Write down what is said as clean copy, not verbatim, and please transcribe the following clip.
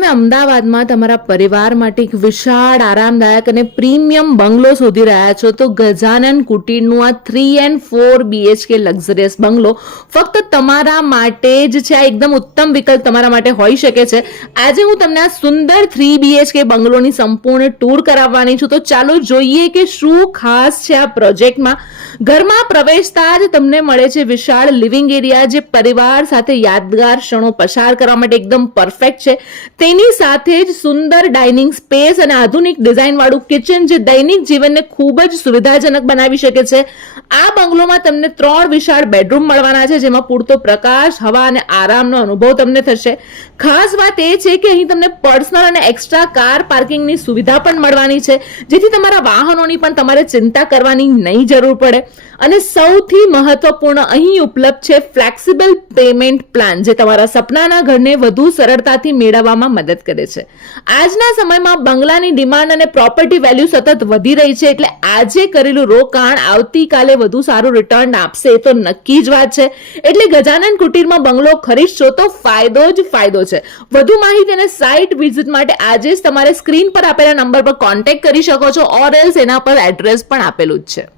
તમે અમદાવાદમાં તમારા પરિવાર માટે એક વિશાળ આરામદાયક અને પ્રીમિયમ બંગલો શોધી રહ્યા છો તો ગજાનન કુટીરનું આ 3 and 4 BHK લક્ઝરિયસ બંગલો ફક્ત તમારા માટે જ છે. આ એકદમ ઉત્તમ વિકલ્પ તમારા માટે હોઈ શકે છે. આજે હું તમને આ સુંદર 3 BHK બંગલોની સંપૂર્ણ ટૂર કરાવવાની છું. તો ચાલો જોઈએ કે શું ખાસ છે આ પ્રોજેક્ટમાં. ઘરમાં પ્રવેશતા જ તમને મળે છે વિશાળ લિવિંગ એરિયા જે પરિવાર સાથે યાદગાર ક્ષણો પસાર કરવા માટે એકદમ પરફેક્ટ છે. તેની સાથે જ સુંદર ડાઇનિંગ સ્પેસ અને આધુનિક ડિઝાઇન વાળું કિચન જે દૈનિક જીવનને ખૂબ જ સુવિધાજનક બનાવી શકે છે. આ બંગલોમાં તમને 3 વિશાળ બેડરૂમ મળવાના છે જેમાં પૂરતો પ્રકાશ, હવા અને આરામનો અનુભવ તમને થશે. ખાસ વાત એ છે કે અહીં તમને પર્સનલ અને એક્સ્ટ્રા કાર પાર્કિંગની સુવિધા પણ મળવાની છે જેથી તમારા વાહનોની પણ તમારે ચિંતા કરવાની નહીં જરૂર પડે. અને સૌથી મહત્વપૂર્ણ અહીં ઉપલબ્ધ છે ફ્લેક્સિબલ પેમેન્ટ પ્લાન જે તમારા સપનાના ઘરને વધુ સરળતાથી મેળવવામાં મદદ કરે છે. આજના સમયમાં બંગલાની ડિમાન્ડ અને પ્રોપર્ટી વેલ્યુ સતત વધી રહી છે એટલે આજે કરેલું રોકાણ આવતીકાલે વધુ સારું રિટર્ન આપશે તો નક્કી જ વાત છે. એટલે ગજાનન કુટીરમાં બંગલો ખરીદશો તો ફાયદો જ ફાયદો છે. વધુ માહિતી અને સાઇટ વિઝિટ માટે આજે જ તમારે સ્ક્રીન પર આપેલા નંબર પર કોન્ટેક્ટ કરી શકો છો ઓર એલ્સ એના પર એડ્રેસ પણ આપેલું જ છે.